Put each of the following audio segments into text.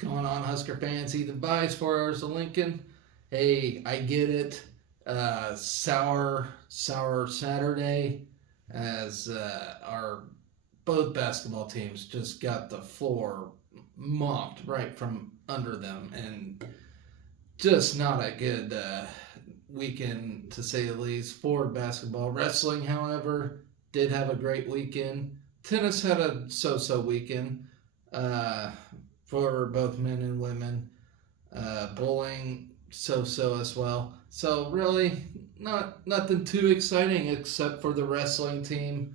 Going on, Husker fans? Ethan Bice, 4 hours of Lincoln. Hey, I get it. Sour Saturday, as our both basketball teams just got the floor mopped right from under them, and just not a good weekend to say the least for basketball. Wrestling, however, did have a great weekend. Tennis had a so-so weekend. Uh, for both men and women. Bowling, so as well. So really, not nothing too exciting except for the wrestling team,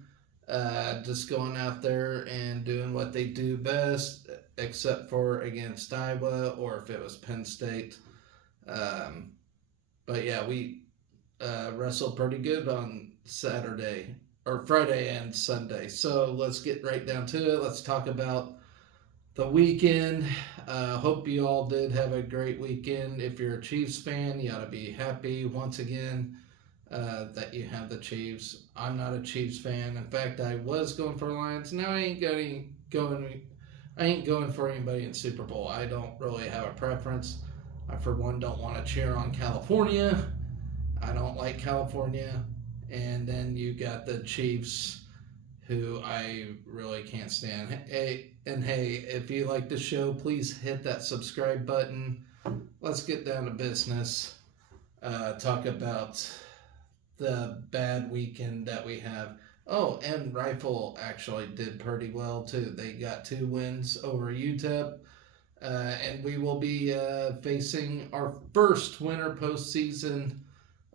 just going out there and doing what they do best, except for against Iowa or if it was Penn State. Um, but yeah, we wrestled pretty good on Saturday or Friday and Sunday. So let's get right down to it. Let's talk about the weekend. Hope you all did have a great weekend. If you're a Chiefs fan, you ought to be happy once again that you have the Chiefs. I'm not a Chiefs fan. In fact, I was going for Lions. Now I ain't going. I ain't going for anybody in Super Bowl. I don't really have a preference. I, for one, don't want to cheer on California. I don't like California. And then you got the Chiefs, who I really can't stand. Hey, if you like the show, please hit that subscribe button. Let's get down to business. Talk about the bad weekend that we have. Oh, and Rifle actually did pretty well too. They got 2 wins over UTEP. And we will be facing our first winter postseason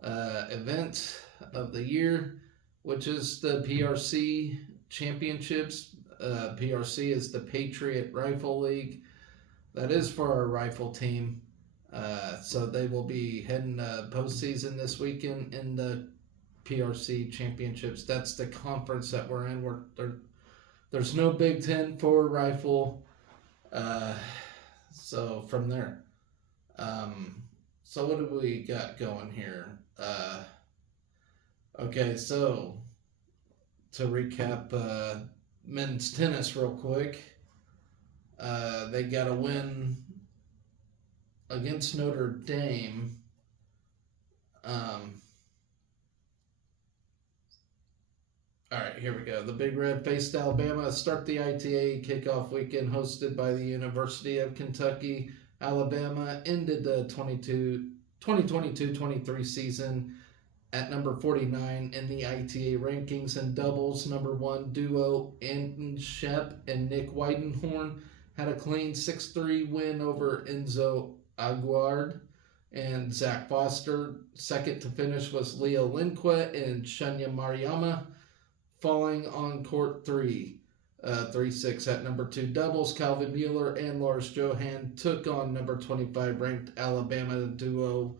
event of the year, which is the PRC Championships. PRC is the Patriot Rifle League. That is for our rifle team. So they will be heading postseason this weekend in the PRC Championships. That's the conference that we're in. There's no Big Ten for rifle. So from there. So what do we got going here? Okay, so to recap men's tennis real quick, they got a win against Notre Dame. All right, here we go. The Big Red faced Alabama to start the ITA kickoff weekend hosted by the University of Kentucky. Alabama ended the 2022-23 season at number 49 in the ITA rankings and doubles. Number 1 duo Anton Shep and Nick Weidenhorn had a clean 6-3 win over Enzo Aguard and Zach Foster. Second to finish was Leo Linquet and Shunya Mariyama, falling on court 3. 3-6 at number 2 doubles. Calvin Mueller and Lars Johan took on number 25 ranked Alabama duo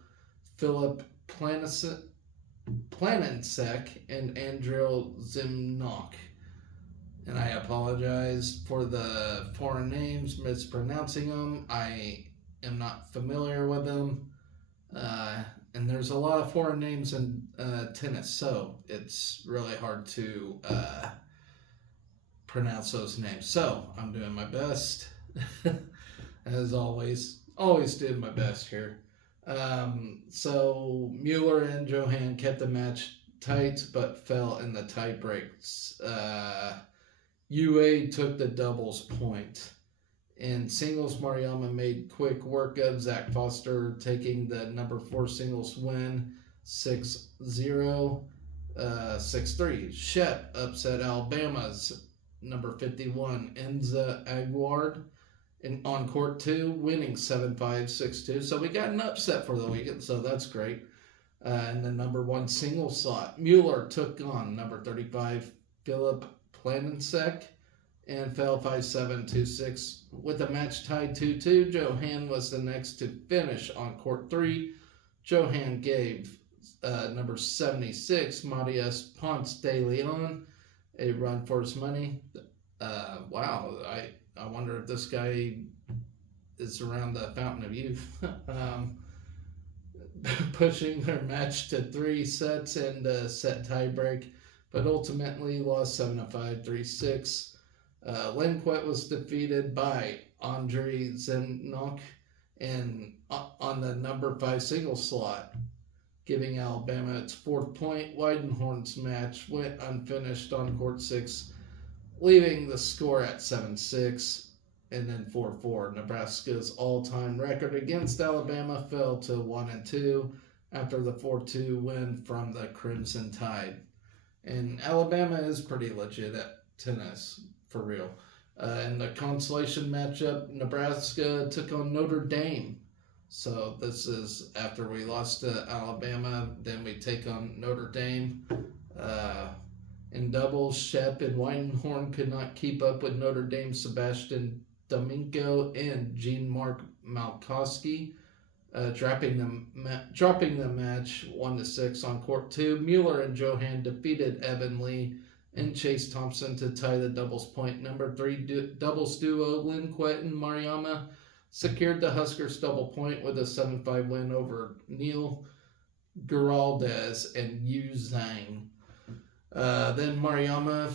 Philip Planensek and Andrew Zimnock. And I apologize for the foreign names, mispronouncing them. I am not familiar with them. And there's a lot of foreign names in tennis, so it's really hard to pronounce those names. So I'm doing my best, as always doing my best here. So Mueller and Johan kept the match tight, but fell in the tie breaks. UA took the doubles point. In singles, Mariyama made quick work of Zach Foster, taking the number 4 singles win 6-0, 6-3. Shep upset Alabama's number 51 Enza Aguard on court 2, winning 7-5, 6-2. So we got an upset for the weekend, so that's great. And the number 1 single slot, Mueller took on number 35 Philip Planensek and fell 5-7, 2-6. With the match tied 2-2, Johan was the next to finish on court 3. Johan gave number 76 Marius Ponce de Leon a run for his money. Wow, I wonder if this guy is around the Fountain of Youth. Pushing their match to 3 sets and a set tiebreak, but ultimately lost 7-5, 3-6. Linquet was defeated by Andre Zemnok and on the number 5 singles slot, giving Alabama its 4th point. Weidenhorn's match went unfinished on court 6, leaving the score at 7-6 and then 4-4. Nebraska's all-time record against Alabama fell to 1-2 after the 4-2 win from the Crimson Tide. And Alabama is pretty legit at tennis, for real. In the consolation matchup, Nebraska took on Notre Dame. So this is after we lost to Alabama, then we take on Notre Dame. In doubles, Shep and Weidenhorn could not keep up with Notre Dame's Sebastian Domingo and Jean-Marc Malkowski, dropping the match 1-6 on court 2. Mueller and Johan defeated Evan Lee and Chase Thompson to tie the doubles point. Number 3 doubles duo Lindquist and Mariama secured the Huskers double point with a 7-5 win over Neil Giraldez and Yu Zhang. Then Mariama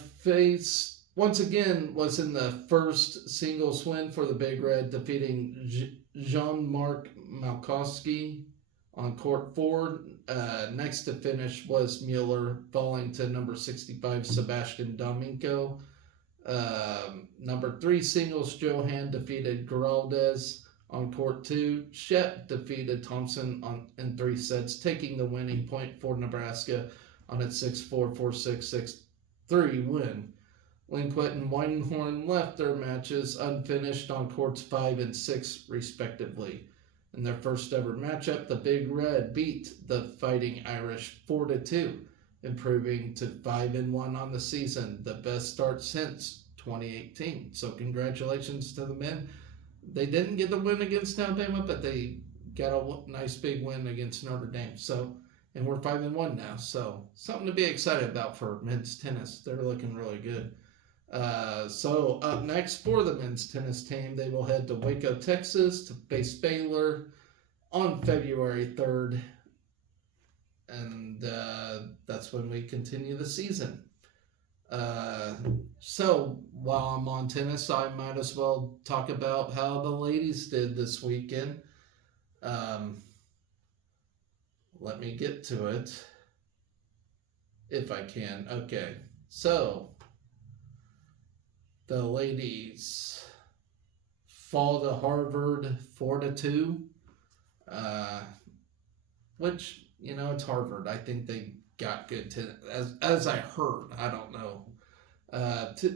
once again was in the first singles win for the Big Red, defeating Jean-Marc Malkowski on court 4. Next to finish was Mueller, falling to number 65 Sebastian Domingo. Number 3 singles Johan defeated Giraldez on court 2. Shep defeated Thompson in 3 sets, taking the winning point for Nebraska on its 6-4, 4-6, 6-3 win. Lindquist and Weidenhorn left their matches unfinished on courts 5 and 6, respectively. In their first ever matchup, the Big Red beat the Fighting Irish 4-2, improving to 5-1 on the season, the best start since 2018. So congratulations to the men. They didn't get the win against Alabama, but they got a nice big win against Notre Dame. And we're 5-1 now, so something to be excited about for men's tennis. They're looking really good. So up next for the men's tennis team, they will head to Waco, Texas to face Baylor on February 3rd. And that's when we continue the season. So while I'm on tennis, I might as well talk about how the ladies did this weekend. Let me get to it if I can. Okay, so the ladies fall to Harvard 4-2, which, it's Harvard. I think they got good as I heard. I don't know.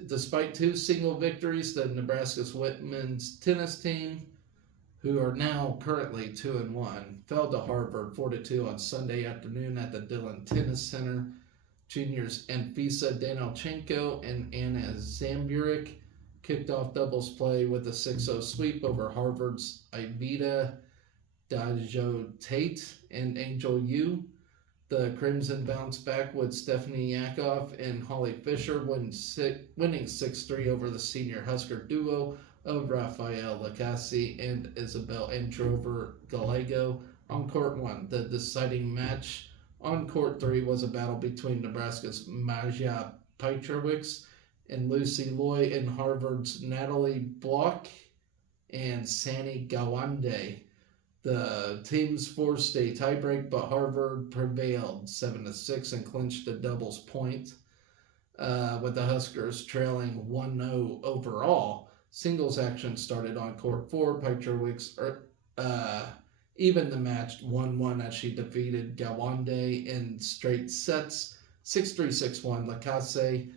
Despite 2 single victories, the Nebraska's women's tennis team, who are now currently 2-1, fell to Harvard 4-2 on Sunday afternoon at the Dillon Tennis Center. Juniors Anfisa Danilchenko and Anna Zamburik kicked off doubles play with a 6-0 sweep over Harvard's Ivita Dajo-Tate and Angel Yu. The Crimson bounced back with Stephanie Yakov and Holly Fisher winning 6-3 over the senior Husker duo of Rafael Lacassi and Isabel Androver Gallego on court 1. The deciding match on court 3 was a battle between Nebraska's Maja Pietrowicz and Lucy Loy and Harvard's Natalie Block and Sani Gawande. The teams forced a tiebreak, but Harvard prevailed 7-6 and clinched a doubles point, with the Huskers trailing 1-0 overall. Singles action started on court 4. Pietrowicz evened the match 1-1 as she defeated Gawande in straight sets, 6-3, 6-1. Lacassi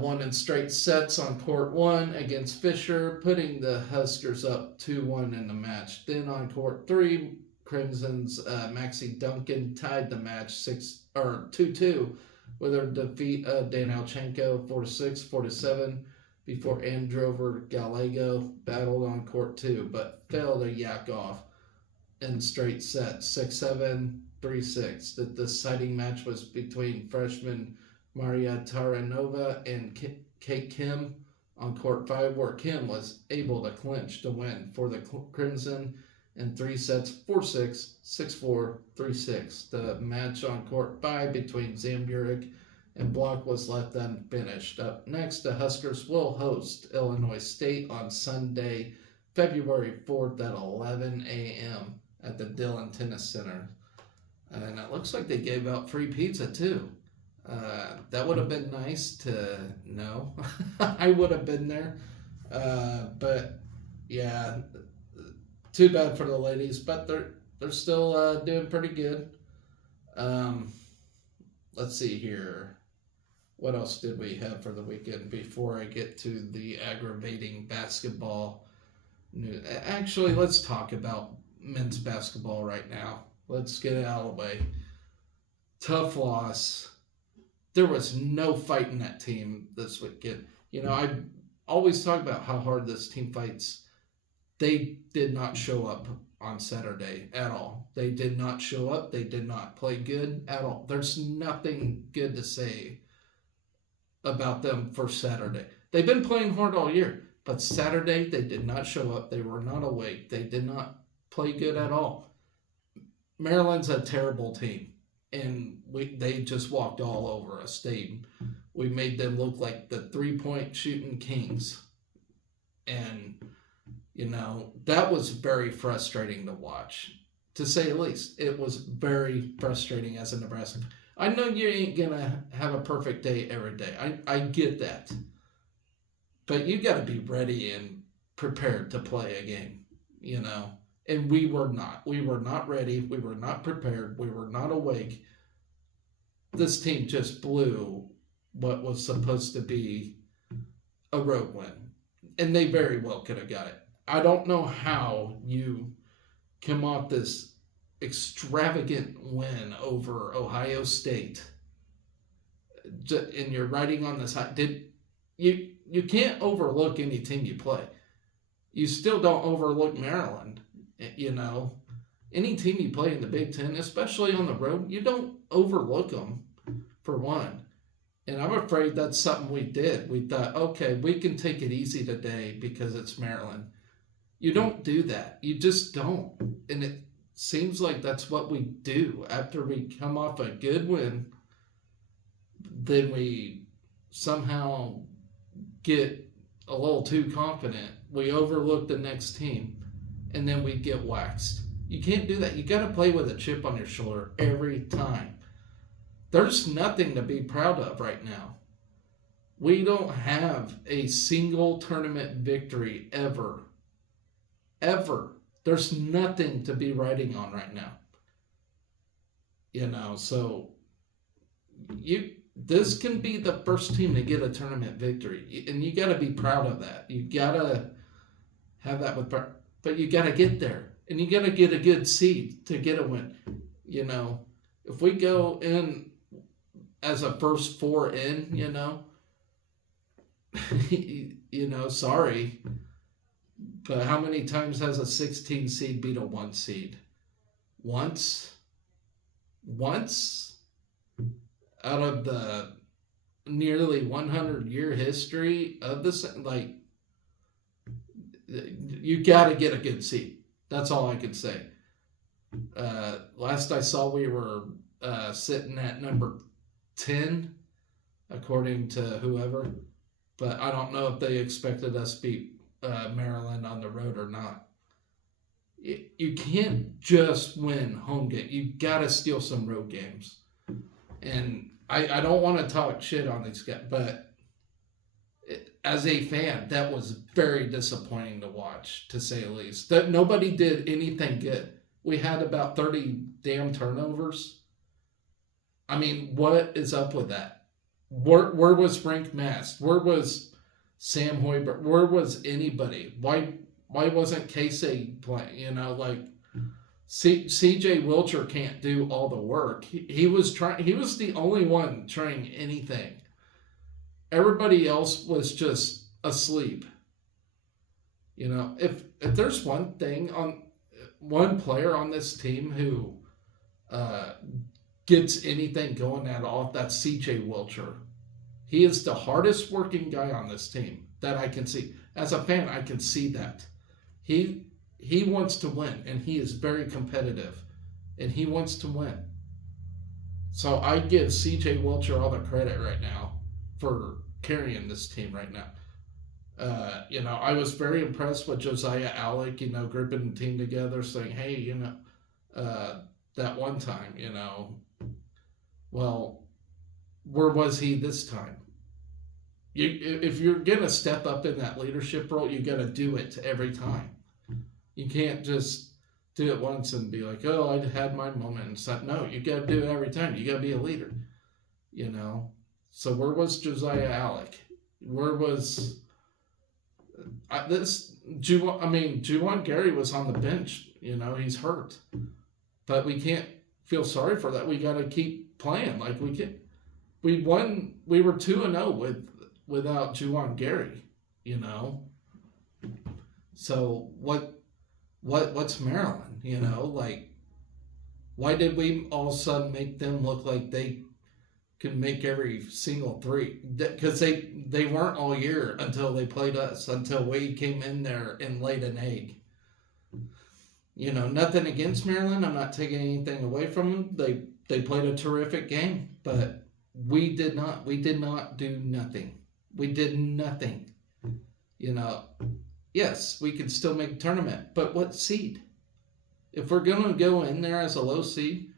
won in straight sets on court 1 against Fisher, putting the Huskers up 2-1 in the match. Then on court 3, Crimson's Maxie Duncan tied the match 2-2 with her defeat of Danilchenko 4-6, 4-7. Before Androver Gallego battled on court 2, but fell to Yakov in straight sets, 6-7, 3-6. The deciding match was between freshman Maria Taranova and Kate Kim on court 5, where Kim was able to clinch the win for the Crimson in 3 sets, 4-6, 6-4, 3-6. The match on court 5 between Zamburik and block was left unfinished. Up next, the Huskers will host Illinois State on Sunday, February 4th at 11 a.m. at the Dillon Tennis Center. And it looks like they gave out free pizza too. That would have been nice to know. I would have been there. But yeah, too bad for the ladies, but they're still doing pretty good. Let's see here. What else did we have for the weekend before I get to the aggravating basketball news? Actually, let's talk about men's basketball right now. Let's get it out of the way. Tough loss. There was no fight in that team this weekend. I always talk about how hard this team fights. They did not show up on Saturday at all. They did not show up. They did not play good at all. There's nothing good to say about them for Saturday. They've been playing hard all year, but Saturday they did not show up. They were not awake. They did not play good at all. Maryland's a terrible team, and they just walked all over us. We made them look like the 3-point shooting kings, and that was very frustrating to watch, to say the least. It was very frustrating as a Nebraska. I know you ain't gonna have a perfect day every day. I get that, but you got to be ready and prepared to play a game. And we were not. We were not ready. We were not prepared. We were not awake. This team just blew what was supposed to be a road win. And they very well could have got it. I don't know how you come off this extravagant win over Ohio State and you're riding on this high. You can't overlook any team you play. You still don't overlook Maryland. Any team you play in the Big Ten, especially on the road, you don't overlook them, for one. And I'm afraid that's something we did. We thought, okay, we can take it easy today because it's Maryland. You don't do that. You just don't. And it seems like that's what we do. After we come off a good win, then we somehow get a little too confident. We overlook the next team. And then we get waxed. You can't do that. You got to play with a chip on your shoulder every time. There's nothing to be proud of right now. We don't have a single tournament victory ever. Ever. There's nothing to be riding on right now. So this can be the first team to get a tournament victory. And you got to be proud of that. You got to have that with pride. But you got to get there, and you got to get a good seed to get a win. If we go in as a first 4 in, sorry, but how many times has a 16 seed beat a 1 seed? Once out of the nearly 100-year history of this, you got to get a good seed. That's all I can say. Last I saw, we were sitting at number 10, according to whoever. But I don't know if they expected us to beat Maryland on the road or not. You can't just win home game. You got to steal some road games. And I don't want to talk shit on these guys, but as a fan, that was very disappointing to watch, to say the least. That nobody did anything good. We had about 30 damn turnovers. I mean, what is up with that? Where was Frank Mast? Where was Sam Hoiberg? Where was anybody? Why wasn't Casey playing? CJ Wilcher can't do all the work. He was the only one trying anything. Everybody else was just asleep. If there's one player on this team who gets anything going at all, that's CJ Wilcher. He is the hardest working guy on this team that I can see. As a fan, I can see that. He wants to win, and he is very competitive, and he wants to win. So I give C.J. Wilcher all the credit right now for carrying this team right now. I was very impressed with Josiah Alec, gripping the team together, saying, hey, that one time, well, where was he this time? If you're going to step up in that leadership role, you got to do it every time. You can't just do it once and be like, oh, I had my moment and stuff. No, you got to do it every time. You got to be a leader, So where was Josiah Alec? Where was Juwan Gary was on the bench. He's hurt, but we can't feel sorry for that. We got to keep playing. Like we won. We were 2-0 without Juwan Gary. So what's Maryland? Why did we all of a sudden make them look like they can make every single three? Because they weren't all year until they played us, until we came in there and laid an egg. Nothing against Maryland. I'm not taking anything away from them. They played a terrific game, but we did not do nothing. We did nothing. Yes, we could still make a tournament, but what seed? If we're going to go in there as a low seed,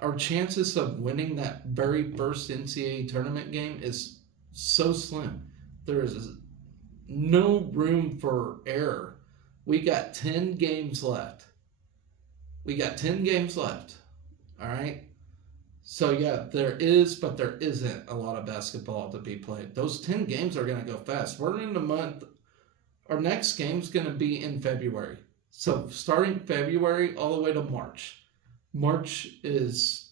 our chances of winning that very first NCAA tournament game is so slim. There is no room for error. We got 10 games left. All right? So, yeah, there is, but there isn't a lot of basketball to be played. Those 10 games are going to go fast. We're in the month. Our next game's going to be in February. So, starting February all the way to March. March is,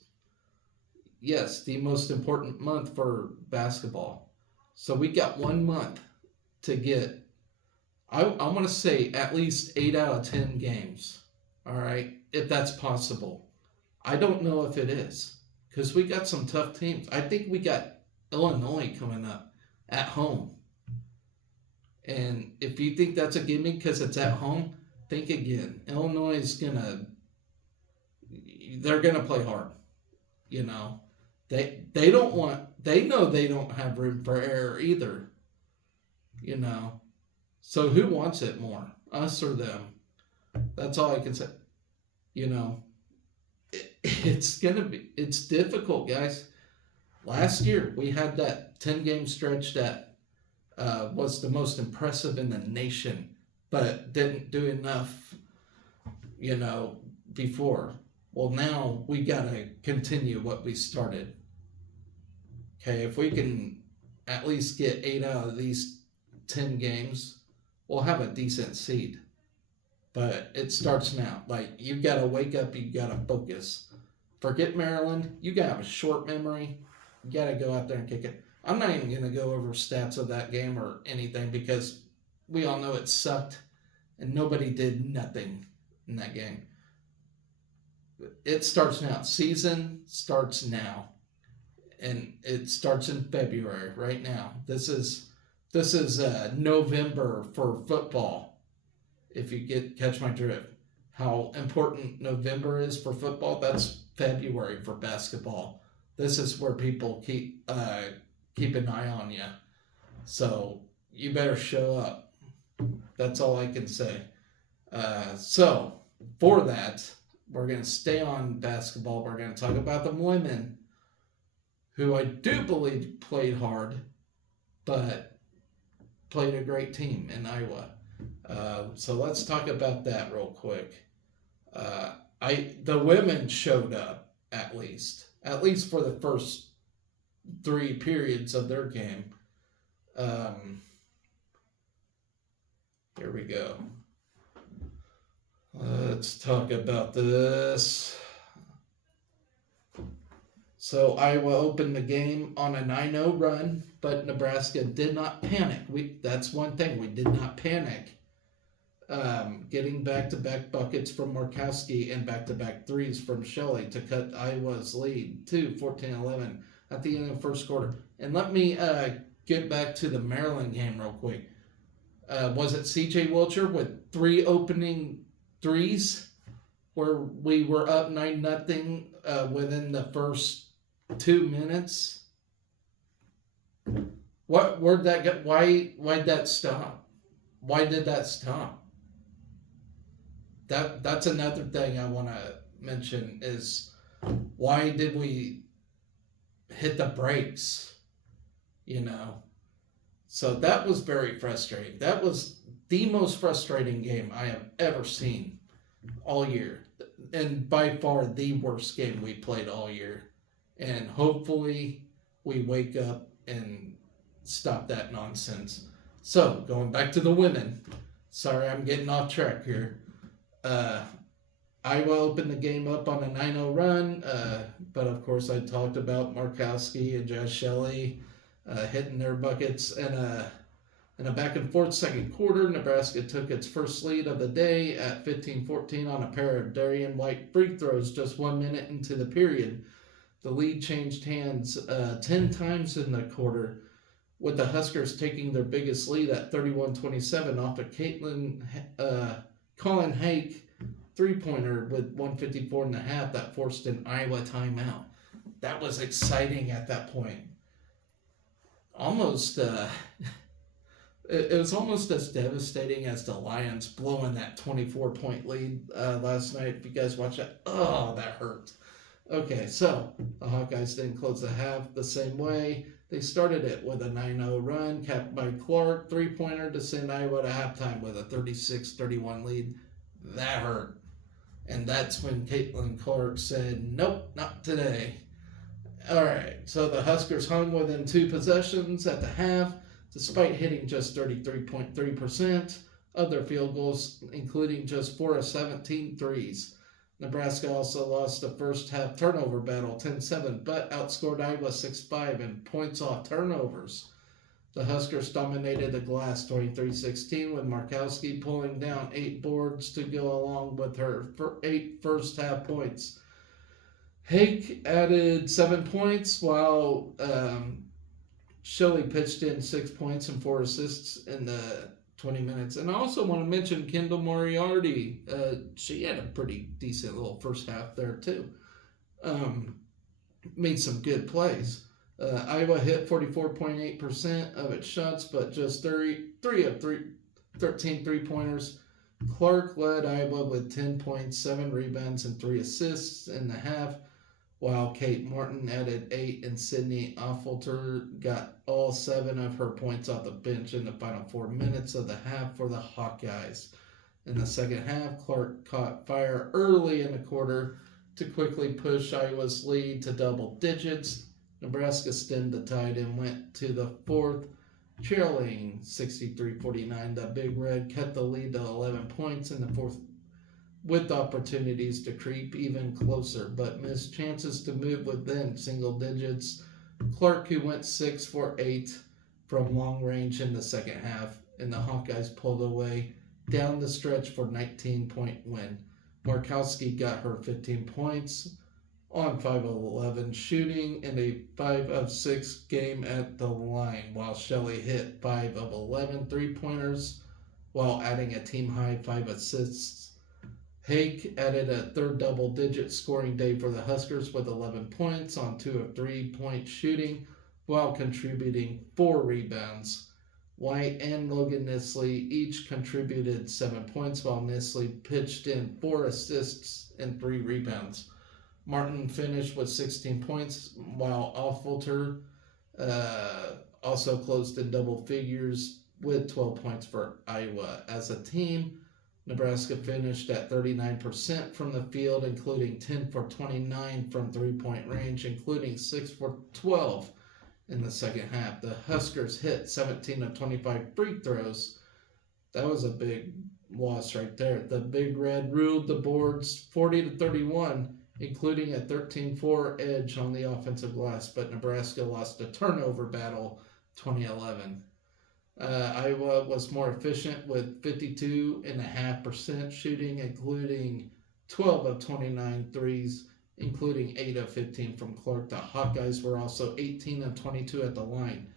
yes, the most important month for basketball. So we got 1 month to get, I want to say, at least 8 out of 10 games. All right, if that's possible. I don't know if it is, because we got some tough teams. I think we got Illinois coming up at home. And if you think that's a gimme because it's at home, think again. Illinois is they're gonna play hard. They know they don't have room for error either. So who wants it more, us or them? That's all I can say. It's difficult, guys. Last year we had that 10-game stretch that was the most impressive in the nation, but didn't do enough, before. Well, now we got to continue what we started. Okay, if we can at least get 8 out of these 10 games, we'll have a decent seed. But it starts now. Like, you got to wake up, you got to focus. Forget Maryland. You got to have a short memory. You got to go out there and kick it. I'm not even going to go over stats of that game or anything because we all know it sucked and nobody did nothing in that game. It starts now. Season starts now. And it starts in February right now. This is November for football. If you catch my drift. How important November is for football, that's February for basketball. This is where people keep an eye on you. So you better show up. That's all I can say. So for that, we're going to stay on basketball. We're going to talk about the women, who I do believe played hard, but played a great team in Iowa. So let's talk about that real quick. The women showed up at least for the first 3 periods of their game. Here we go. Let's talk about this. So Iowa opened the game on a 9-0 run, but Nebraska did not panic. That's one thing. We did not panic. Getting back-to-back buckets from Markowski and back-to-back threes from Shelley to cut Iowa's lead to 14-11 at the end of the first quarter. And let me get back to the Maryland game real quick. Was it C.J. Wilcher with 3 opening threes where we were up 9-0 within the first 2 minutes. Where'd that get? Why'd that stop? Why did that stop? That's another thing I want to mention is why did we hit the brakes? You know, so that was very frustrating. That was the most frustrating game I have ever seen all year, and by far the worst game we played all year. And hopefully, we wake up and stop that nonsense. So going back to the women. Sorry, I'm getting off track here. Uh, Iowa opened the game up on a 9-0 run, but of course I talked about Markowski and Josh Shelley hitting their buckets in a back and forth second quarter. Nebraska took its first lead of the day at 15-14 on a pair of Darian White free throws just 1 minute into the period. The lead changed hands 10 times in the quarter, with the Huskers taking their biggest lead at 31-27 off of Colin Hake three-pointer with 154 and a half that forced an Iowa timeout. That was exciting at that point. Almost, it was almost as devastating as the Lions blowing that 24-point lead last night. If you guys watched that, oh, that hurt. Okay, so the Hawkeyes didn't close the half the same way. They started it with a 9-0 run, capped by Clark, three-pointer to send Iowa to halftime with a 36-31 lead. That hurt. And that's when Caitlin Clark said, nope, not today. All right, so the Huskers hung within 2 possessions at the half, despite hitting just 33.3% of their field goals, including just 4 of 17 threes. Nebraska also lost the first half turnover battle 10-7, but outscored Iowa 6-5 in points off turnovers. The Huskers dominated the glass 23-16 with Markowski pulling down 8 boards to go along with her 8 first half points. Hake added 7 points while Shelley pitched in 6 points and 4 assists in the 20 minutes. And I also want to mention Kendall Moriarty. She had a pretty decent little first half there too. Made some good plays. Iowa hit 44.8% of its shots, but just 13 three-pointers. Clark led Iowa with 10 points, 7 rebounds, and 3 assists in the half, while Kate Martin added 8 and Sydney Affolter got all 7 of her points off the bench in the final 4 minutes of the half for the Hawkeyes. In the second half, Clark caught fire early in the quarter to quickly push Iowa's lead to double digits. Nebraska stemmed the tide and went to the fourth, trailing 63-49. The Big Red cut the lead to 11 points in the fourth, with opportunities to creep even closer, but missed chances to move within single digits. Clark, who went 6 for 8 from long range in the second half, and the Hawkeyes pulled away down the stretch for a 19-point win. Markowski got her 15 points on 5 of 11 shooting in a 5 of 6 game at the line, while Shelley hit 5 of 11 three-pointers while adding a team-high 5 assists. Hake added a third double-digit scoring day for the Huskers with 11 points on 2 of 3-point shooting while contributing 4 rebounds. White and Logan Nisley each contributed 7 points, while Nisley pitched in 4 assists and 3 rebounds. Martin finished with 16 points, while Affolter also closed in double figures with 12 points for Iowa. As a team, Nebraska finished at 39% from the field, including 10 for 29 from three-point range, including 6 for 12 in the second half. The Huskers hit 17 of 25 free throws. That was a big loss right there. The Big Red ruled the boards 40-31, including a 13-4 edge on the offensive glass, but Nebraska lost a turnover battle 2011. Iowa was more efficient with 52.5% shooting, including 12 of 29 threes, including 8 of 15 from Clark. The Hawkeyes were also 18 of 22 at the line.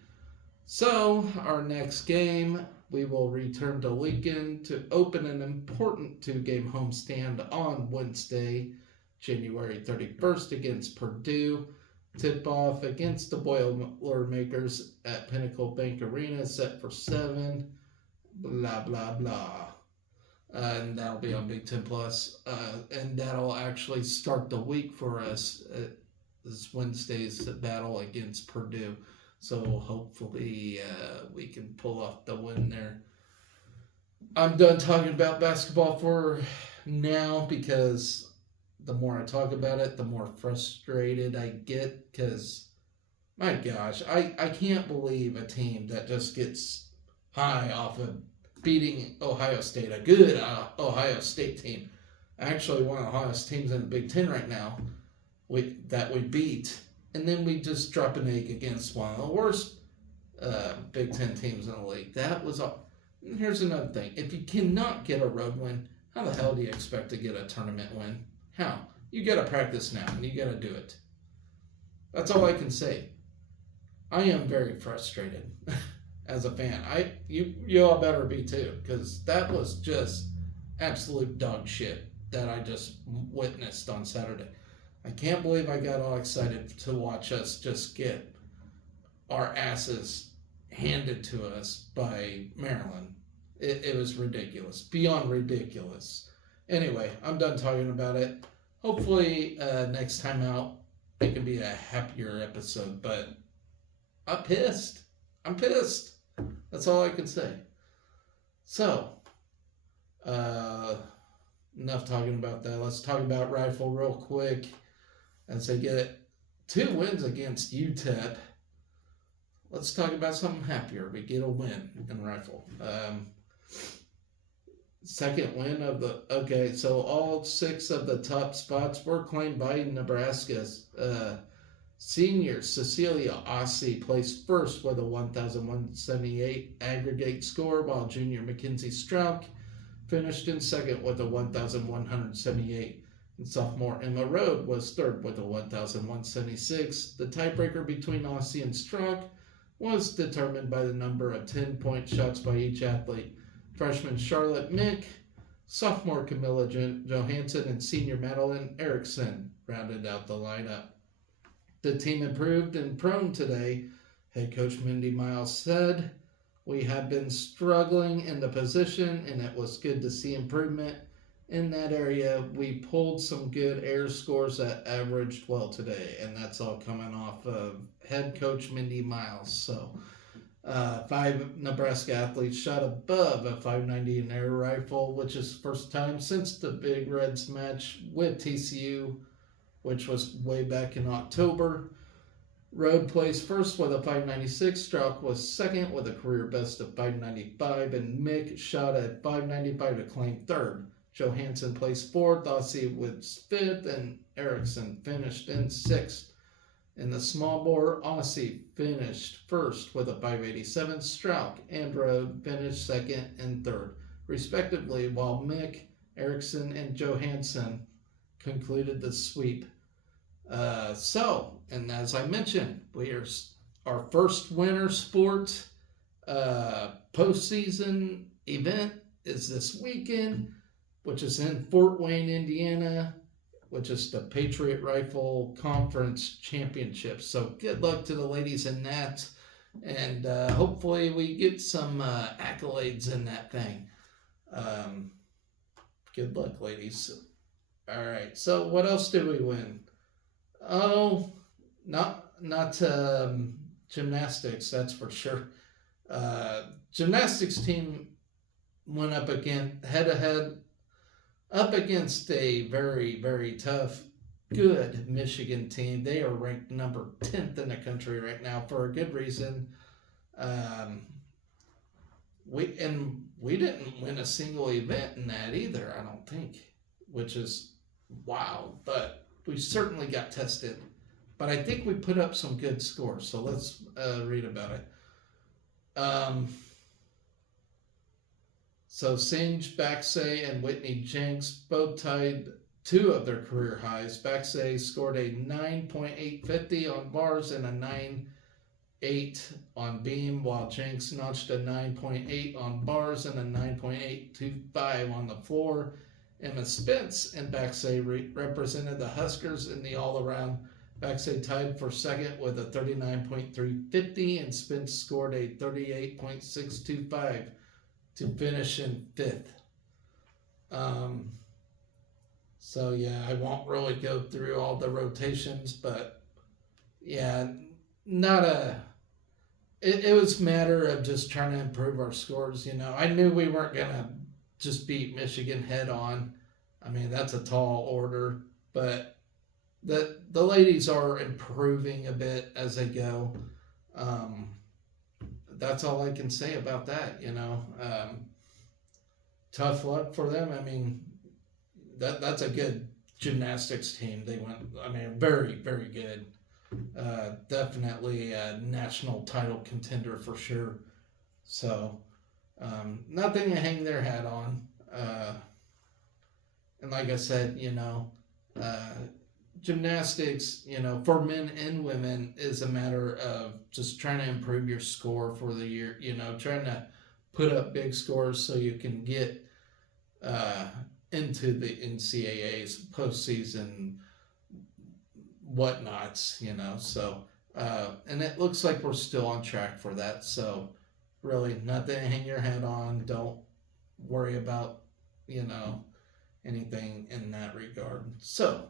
So, our next game, we will return to Lincoln to open an important 2-game homestand on Wednesday, January 31st against Purdue. tip-off against the Boilermakers at Pinnacle Bank Arena, set for 7. Blah, blah, blah. And that'll be on Big Ten Plus. And that'll actually start the week for us. This Wednesday's battle against Purdue. So hopefully we can pull off the win there. I'm done talking about basketball for now because the more I talk about it, the more frustrated I get because, my gosh, I can't believe a team that just gets high off of beating Ohio State, a good Ohio State team. Actually, one of the hottest teams in the Big Ten right now that we beat. And then we just drop an egg against one of the worst Big Ten teams in the league. That was all. Here's another thing. If you cannot get a road win, how the hell do you expect to get a tournament win? How? You got to practice now, and you got to do it. That's all I can say. I am very frustrated as a fan. You all better be too, because that was just absolute dog shit that I just witnessed on Saturday. I can't believe I got all excited to watch us just get our asses handed to us by Maryland. It was ridiculous, beyond ridiculous. Anyway, I'm done talking about it. Hopefully, next time out, it can be a happier episode, but I'm pissed. That's all I can say. So, enough talking about that. Let's talk about Rifle real quick. As they get 2 wins against UTEP. Let's talk about something happier. We get a win in Rifle. Second win of the... Okay, so all 6 of the top spots were claimed by Nebraska's senior Cecilia Ossie placed first with a 1,178 aggregate score, while junior Mackenzie Strauch finished in second with a 1,178. And sophomore Emma Rode was third with a 1,176. The tiebreaker between Ossie and Strauch was determined by the number of 10-point shots by each athlete. Freshman Charlotte Mick, sophomore Camilla Johansson, and senior Madeline Erickson rounded out the lineup. The team improved in prone today, head coach Mindy Miles said. We have been struggling in the position, and it was good to see improvement in that area. We pulled some good air scores that averaged well today, and that's all coming off of head coach Mindy Miles. So 5 Nebraska athletes shot above a 590 in air rifle, which is the first time since the Big Reds match with TCU, which was way back in October. Rode placed first with a 596. Strauch was second with a career best of 595, and Mick shot at 595 to claim third. Johansson placed fourth, Ossie was fifth, and Erickson finished in sixth. In the small bore, Ossie finished first with a 587. Strauch and Rode finished second and third, respectively, while Mick, Erickson, and Johansson concluded the sweep. And as I mentioned, we are our first winter sport postseason event is this weekend, which is in Fort Wayne, Indiana, which is the Patriot Rifle Conference Championship. So good luck to the ladies in that, and hopefully we get some accolades in that thing. Good luck, ladies. All right, so what else did we win? Oh, not gymnastics, that's for sure. Gymnastics team went up again, head-to-head, up against a very, very tough, good Michigan team. They are ranked number 10th in the country right now for a good reason. We didn't win a single event in that either, I don't think, which is wow. But we certainly got tested. But I think we put up some good scores. So let's read about it. So Singe, Baxay, and Whitney Jenks both tied 2 of their career highs. Baxay scored a 9.850 on bars and a 9.8 on beam, while Jenks notched a 9.8 on bars and a 9.825 on the floor. Emma Spence and Baxay represented the Huskers in the all-around Baxter tied for second with a 39.350, and Spence scored a 38.625 to finish in fifth. So yeah, I won't really go through all the rotations, but yeah, not a. It was a matter of just trying to improve our scores. I knew we weren't gonna just beat Michigan head on. I mean, that's a tall order, but the ladies are improving a bit as they go. Um, that's all I can say about that. Tough luck for them. I mean, that's a good gymnastics team. They went. I mean, very very good. Definitely a national title contender for sure. So nothing to hang their hat on. And like I said, uh, gymnastics, for men and women is a matter of just trying to improve your score for the year, trying to put up big scores so you can get uh, into the NCAA's postseason whatnots, So, and it looks like we're still on track for that. So, really, nothing to hang your head on. Don't worry about, anything in that regard. So,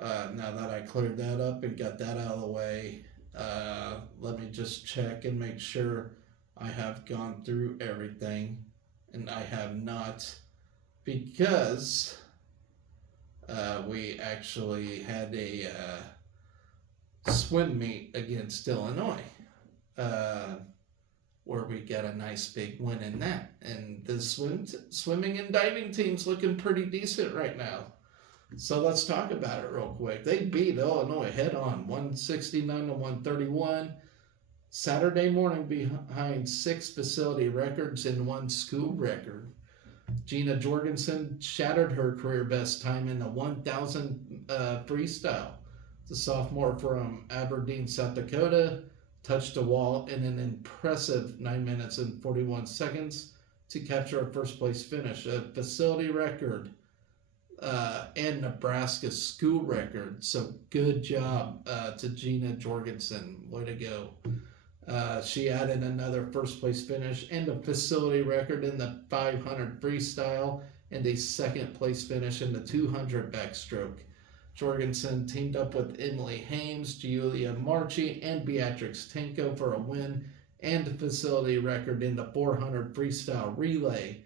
now that I cleared that up and got that out of the way, let me just check and make sure I have gone through everything. And I have not, because we actually had a swim meet against Illinois, where we got a nice big win in that. And the swimming and diving team's looking pretty decent right now. So let's talk about it real quick. They beat Illinois head on, 169 to 131. Saturday morning behind 6 facility records and 1 school record. Gina Jorgensen shattered her career best time in the 1,000 freestyle. The sophomore from Aberdeen, South Dakota, touched the wall in an impressive 9 minutes and 41 seconds to capture a first place finish, a facility record and Nebraska's school record. So good job to Gina Jorgensen. Way to go. She added another first place finish and a facility record in the 500 freestyle and a second place finish in the 200 backstroke. Jorgensen teamed up with Emily Hames, Giulia Marchi, and Beatrix Tanko for a win and a facility record in the 400 freestyle relay.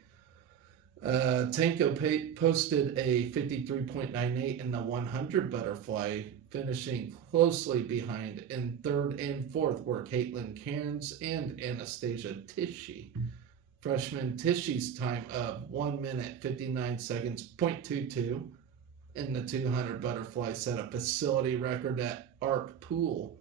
Tanko posted a 53.98 in the 100 butterfly, finishing closely behind. In third and fourth were Caitlin Cairns and Anastasia Tichy. Freshman Tichy's time of 1 minute 59 seconds, 0.22 in the 200 butterfly set a facility record at Arc Pool.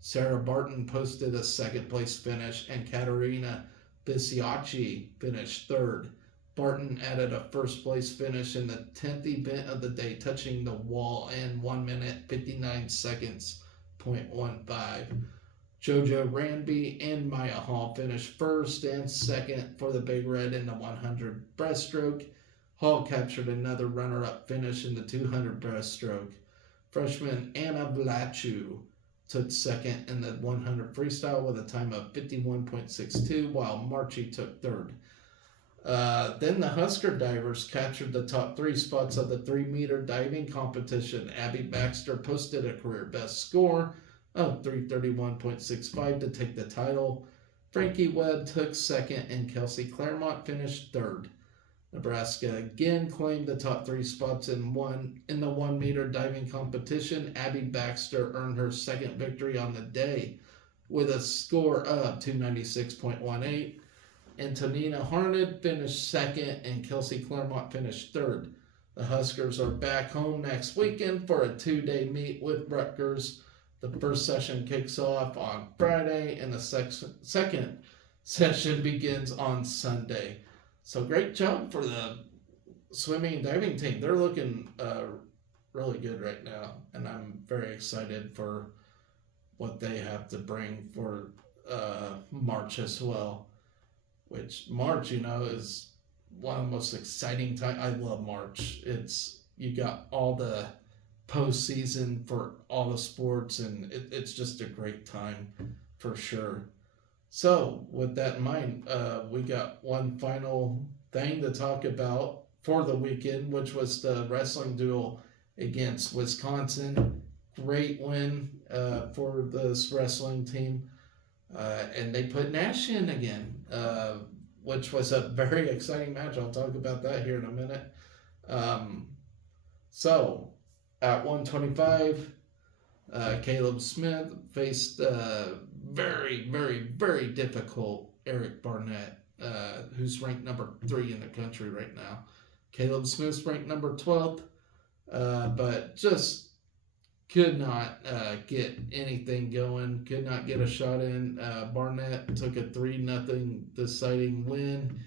Sarah Barton posted a second place finish, and Katerina Bisiacci finished third. Barton added a first place finish in the 10th event of the day, touching the wall in 1 minute 59 seconds, 0.15. JoJo Ranby and Maya Hall finished first and second for the Big Red in the 100 breaststroke. Hall captured another runner-up finish in the 200 breaststroke. Freshman Anna Vlachu took second in the 100 freestyle with a time of 51.62, while Marchi took third. Then the Husker divers captured the top 3 spots of the 3-meter diving competition. Abby Baxter posted a career best score of 331.65 to take the title. Frankie Webb took second, and Kelsey Claremont finished third. Nebraska again claimed the top 3 spots in the 1-meter diving competition. Abby Baxter earned her second victory on the day with a score of 296.18. Antonina Harned finished second, and Kelsey Claremont finished third. The Huskers are back home next weekend for a 2-day meet with Rutgers. The first session kicks off on Friday, and the second session begins on Sunday. So great job for the swimming and diving team. They're looking really good right now, and I'm very excited for what they have to bring for March as well. Which March, is one of the most exciting times. I love March. You got all the postseason for all the sports, and it's just a great time for sure. So, with that in mind, we got one final thing to talk about for the weekend, which was the wrestling duel against Wisconsin. Great win for this wrestling team. And they put Nash in again, which was a very exciting match. I'll talk about that here in a minute. Um, so, at 125, Caleb Smith faced very, very, very difficult Eric Barnett, who's ranked number 3 in the country right now. Caleb Smith's ranked number 12th, but just could not get anything going, could not get a shot in. Barnett took a 3-0 deciding win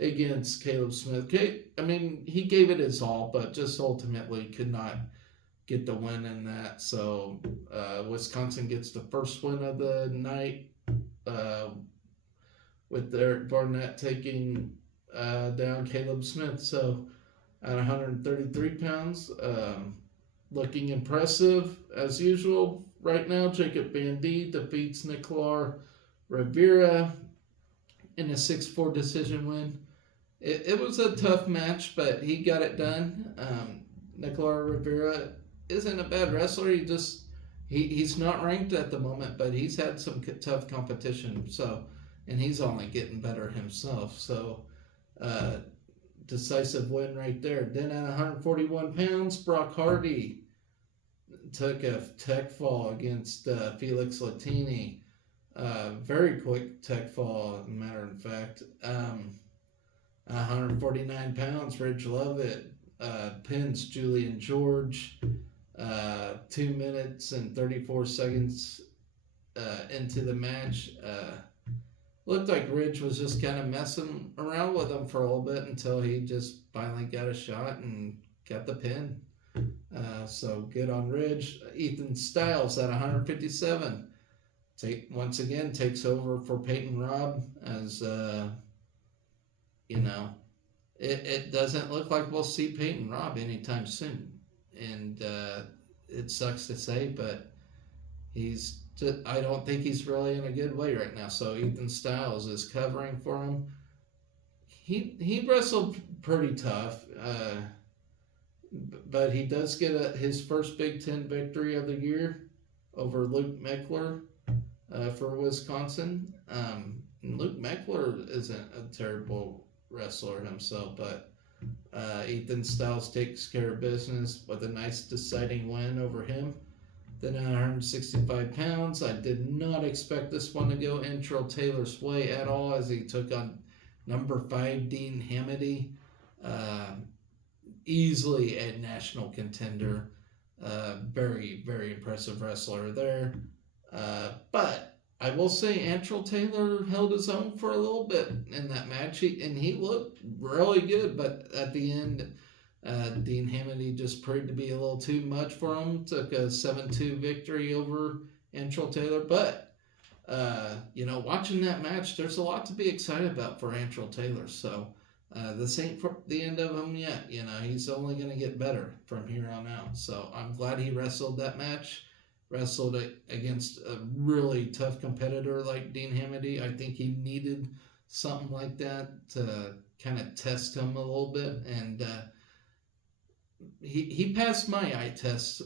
against Caleb Smith. I mean, he gave it his all, but just ultimately could not get the win in that. So Wisconsin gets the first win of the night with Eric Barnett taking down Caleb Smith. So at 133 pounds, looking impressive as usual right now. Jacob Van D defeats Nicolas Rivera in a 6-4 decision win. It was a tough match, but he got it done. Nicolas Rivera isn't a bad wrestler. He's not ranked at the moment, but he's had some tough competition. So, and he's only getting better himself. So, decisive win right there. Then at 141 pounds, Brock Hardy took a tech fall against Felix Latini. Very quick tech fall, as a matter of fact. 149 pounds, Ridge Lovett pins Julian George 2 minutes and 34 seconds into the match. Looked like Ridge was just kind of messing around with him for a little bit until he just finally got a shot and got the pin. So good on Ridge. Ethan Styles at 157 once again takes over for Peyton Robb as it doesn't look like we'll see Peyton Robb anytime soon, and it sucks to say, but I don't think he's really in a good way right now. So Ethan Styles is covering for him. He wrestled pretty tough, but he does get his first Big Ten victory of the year over Luke Meckler for Wisconsin. Luke Meckler isn't a terrible wrestler himself, but Ethan Styles takes care of business with a nice deciding win over him. Then at 165 pounds, I did not expect this one to go Antrell Taylor's way at all, as he took on number 5 Dean Hamady, easily a national contender. Very, very impressive wrestler there. But I will say Antrell Taylor held his own for a little bit in that match, he looked really good, but at the end, Dean Hamady just proved to be a little too much for him. Took a 7-2 victory over Antrell Taylor. But, watching that match, there's a lot to be excited about for Antrell Taylor. So, this ain't for the end of him yet. He's only going to get better from here on out. So, I'm glad he wrestled that match. Wrestled against a really tough competitor like Dean Hamady. I think he needed something like that to kind of test him a little bit. And, he passed my eye test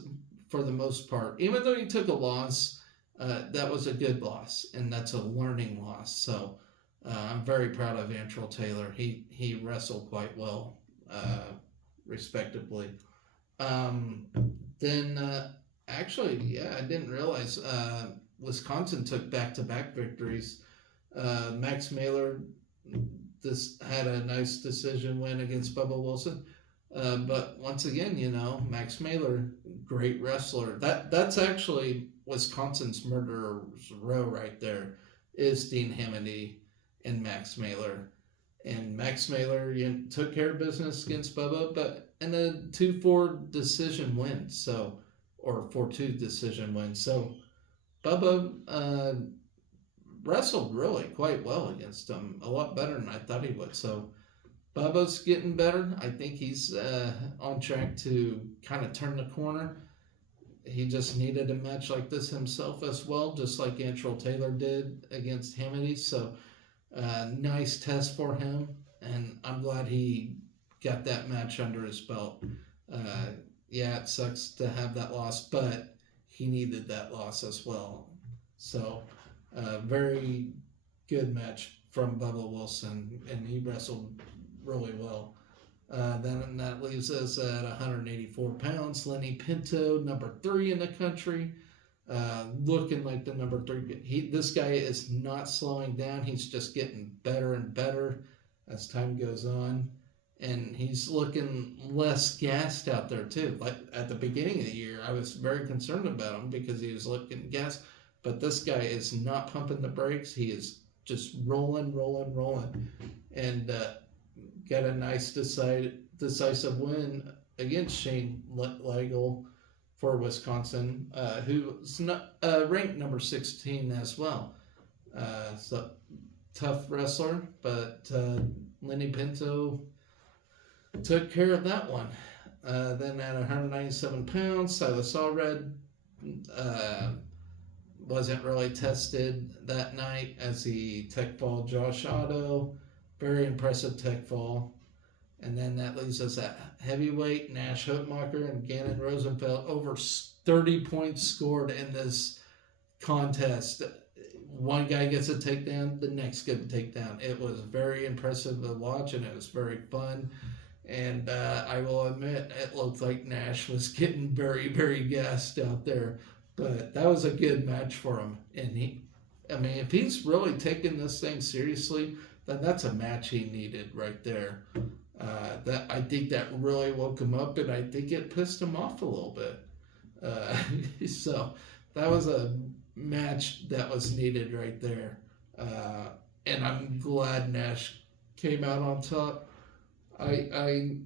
for the most part. Even though he took a loss, that was a good loss, and that's a learning loss. So I'm very proud of Antrell Taylor. He wrestled quite well, respectively. Then, actually, I didn't realize Wisconsin took back-to-back victories. Max Mailer had a nice decision win against Bubba Wilson. But once again, Max Mailer, great wrestler. That's actually Wisconsin's murderer's row right there, is Dean Hamady and Max Mailer. And Max Mailer took care of business against Bubba, but in a 2-4 decision win, or 4-2 decision win. So Bubba wrestled really quite well against him, a lot better than I thought he would. So Bubba's getting better. I think he's on track to kind of turn the corner. he just needed a match like this himself as well, just like Antrell Taylor did against Hamity. So nice test for him, and I'm glad he got that match under his belt. Uh, yeah, it sucks to have that loss, but he needed that loss as well. So, very good match from Bubba Wilson, and he wrestled really well. Then that leaves us at 184 pounds. Lenny Pinto, number 3 in the country, looking like the number 3. This guy is not slowing down. He's just getting better and better as time goes on, and he's looking less gassed out there too. Like at the beginning of the year, I was very concerned about him because he was looking gassed, but this guy is not pumping the brakes. He is just rolling, and got a nice decisive win against Shane Legal for Wisconsin, who's ranked number 16 as well. So tough wrestler, but Lenny Pinto took care of that one. Then at 197 pounds, Silas Allred wasn't really tested that night as he tech fall Josh Otto. Very impressive tech fall. And then that leaves us at heavyweight. Nash Hutmacher and Gannon Rosenfeld. Over 30 points scored in this contest. One guy gets a takedown, the next gets a takedown. It was very impressive to watch, and it was very fun. And I will admit, it looked like Nash was getting very, very gassed out there. But that was a good match for him. And if he's really taking this thing seriously, then that's a match he needed right there. That I think that really woke him up, and I think it pissed him off a little bit. So that was a match that was needed right there. And I'm glad Nash came out on top. I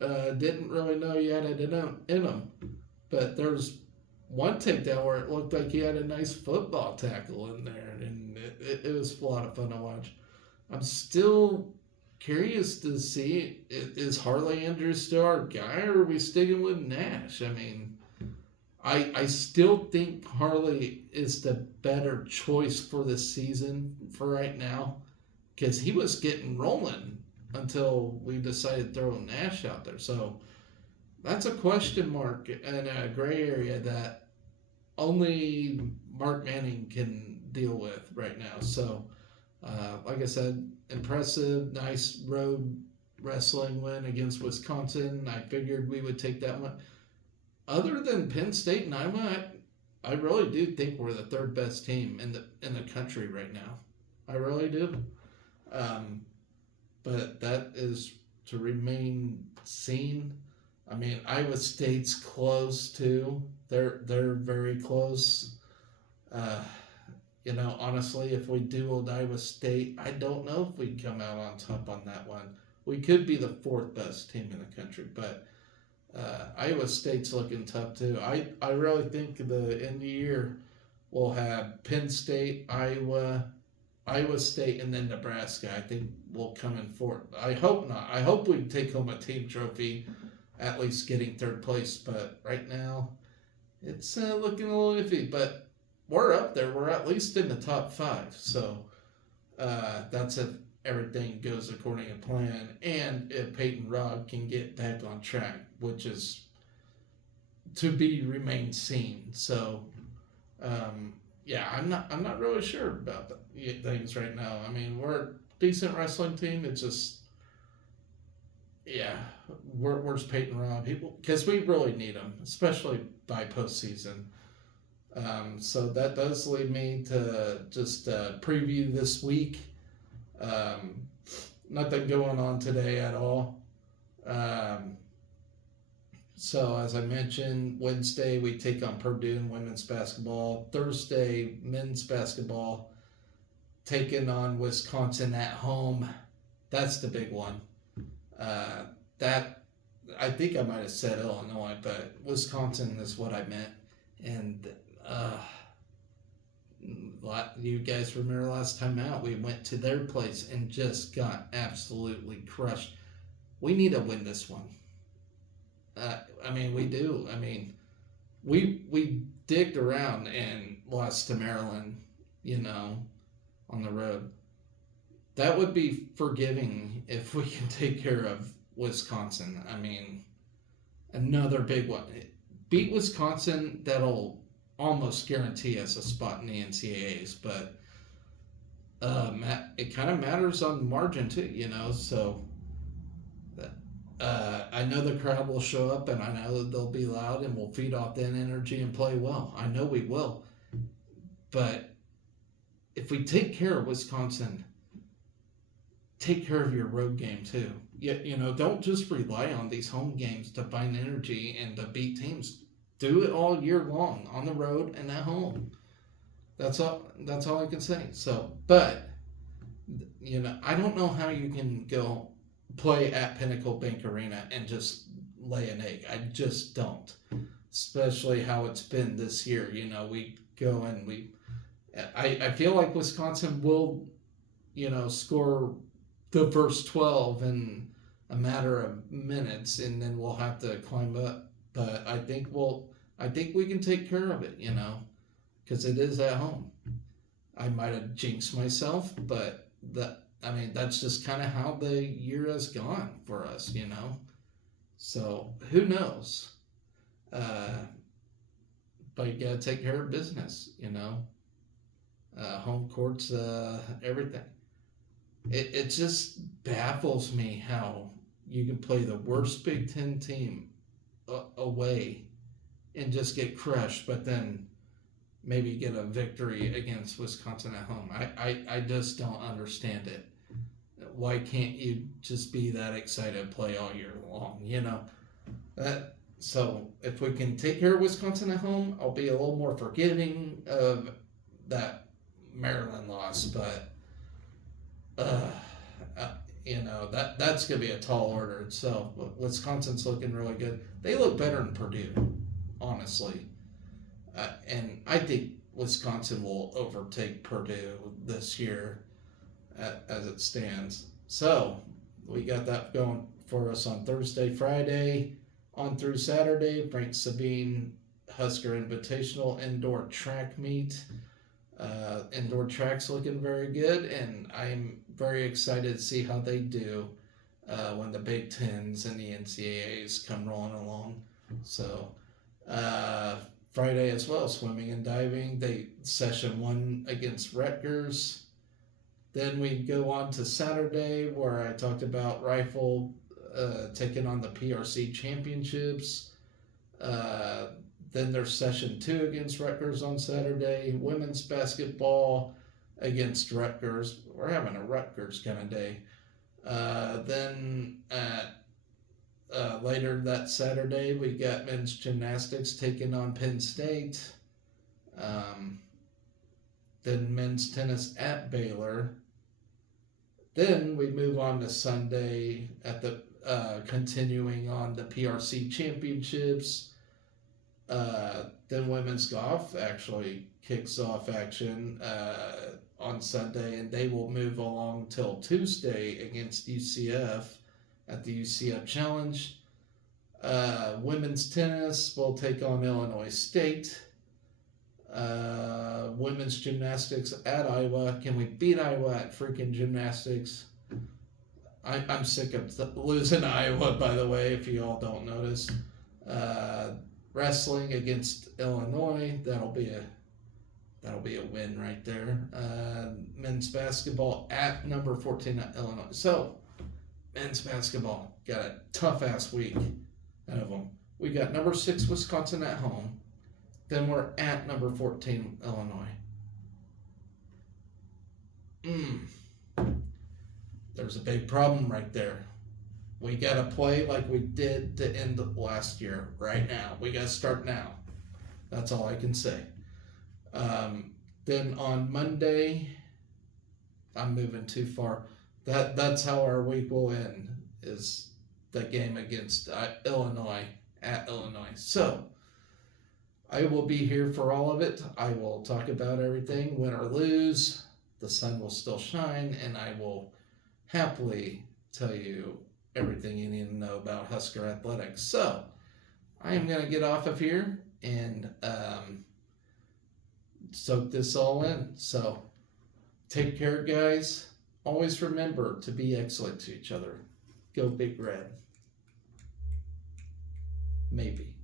didn't really know he had it in him, but there's one takedown where it looked like he had a nice football tackle in there, and it was a lot of fun to watch. I'm still curious to see, is Harley Andrews still our guy, or are we sticking with Nash? I still think Harley is the better choice for this season for right now, because he was getting rolling until we decided to throw Nash out there. So that's a question mark and a gray area that only Mark Manning can deal with right now. So, like I said, impressive, nice road wrestling win against Wisconsin. I figured we would take that one. Other than Penn State and Iowa, I really do think we're the third best team in the country right now. I really do. But that is to remain seen. Iowa State's close too. They're very close. Honestly, if we dueled Iowa State, I don't know if we'd come out on top on that one. We could be the 4th best team in the country, but Iowa State's looking tough too. I really think the end of the year we'll have Penn State, Iowa State, and then Nebraska. I think will come in 4th. I hope not. I hope we take home a team trophy, at least getting 3rd place. But right now, it's looking a little iffy. But we're up there. We're at least in the top 5. So that's if everything goes according to plan, and if Peyton Rod can get back on track, which is to be remain seen. So. Yeah, I'm not really sure about things right now. We're a decent wrestling team. It's just, where's Peyton Rod? Because we really need him, especially by postseason. So that does lead me to just preview this week. Nothing going on today at all. So, as I mentioned, Wednesday we take on Purdue in women's basketball. Thursday, men's basketball, taking on Wisconsin at home. That's the big one. I think I might have said Illinois, but Wisconsin is what I meant. And you guys remember last time out, we went to their place and just got absolutely crushed. We need to win this one. We do. we digged around and lost to Maryland, you know, on the road. That would be forgiving if we can take care of Wisconsin. I mean, another big one. Beat Wisconsin, that'll almost guarantee us a spot in the NCAAs, but it kind of matters on margin too, you know. So I know the crowd will show up, and I know that they'll be loud, and we'll feed off that energy and play well. I know we will, but if we take care of Wisconsin, take care of your road game too. You know, don't just rely on these home games to find energy and to beat teams. Do it all year long on the road and at home. That's all. That's all I can say. So, but you know, I don't know how you can go play at Pinnacle Bank Arena and just lay an egg. I just don't. Especially how it's been this year. You know, we go and I feel like Wisconsin will, you know, score the first 12 in a matter of minutes, and then we'll have to climb up. But I think we can take care of it, you know, because it is at home. I might have jinxed myself, but I mean, that's just kind of how the year has gone for us, you know. So who knows? Uh, but you gotta take care of business, you know. Home courts, everything. It just baffles me how you can play the worst Big Ten team away and just get crushed, but then maybe get a victory against Wisconsin at home. I just don't understand it. Why can't you just be that excited to play all year long? You know, so if we can take care of Wisconsin at home, I'll be a little more forgiving of that Maryland loss. But uh, you know, that's gonna be a tall order itself. But Wisconsin's looking really good. They look better than Purdue, honestly. And I think Wisconsin will overtake Purdue this year as it stands. So we got that going for us on Thursday, Friday, on through Saturday. Frank Sabine Husker Invitational indoor track meet. Indoor track's looking very good, and I'm very excited to see how they do when the Big Tens and the NCAAs come rolling along. So Friday as well, swimming and diving. They session 1 against Rutgers. Then we go on to Saturday, where I talked about rifle taking on the PRC championships. Then there's session 2 against Rutgers on Saturday. Women's basketball against Rutgers. We're having a Rutgers kind of day. Then later that Saturday, we got men's gymnastics taking on Penn State. Then men's tennis at Baylor. Then we move on to Sunday at the continuing on the PRC championships. Then women's golf actually kicks off action on Sunday, and they will move along till Tuesday against UCF at the UCF Challenge. Women's tennis will take on Illinois State. Women's gymnastics at Iowa. Can we beat Iowa at freaking gymnastics? I'm sick of losing Iowa, by the way, if you all don't notice. Wrestling against Illinois. That'll be a win right there. Men's basketball at number 14 at Illinois. So, men's basketball got a tough ass week out of them. We got number 6 Wisconsin at home. Then we're at number 14 Illinois. There's a big problem right there. We got to play like we did to end last year right now. We got to start now. That's all I can say. Then on Monday, I'm moving too far. That's how our week will end, is the game against Illinois at Illinois. So I will be here for all of it. I will talk about everything, win or lose. The sun will still shine, and I will happily tell you everything you need to know about Husker athletics. So I am going to get off of here and soak this all in. So take care, guys. Always remember to be excellent to each other. Go Big Red. Maybe.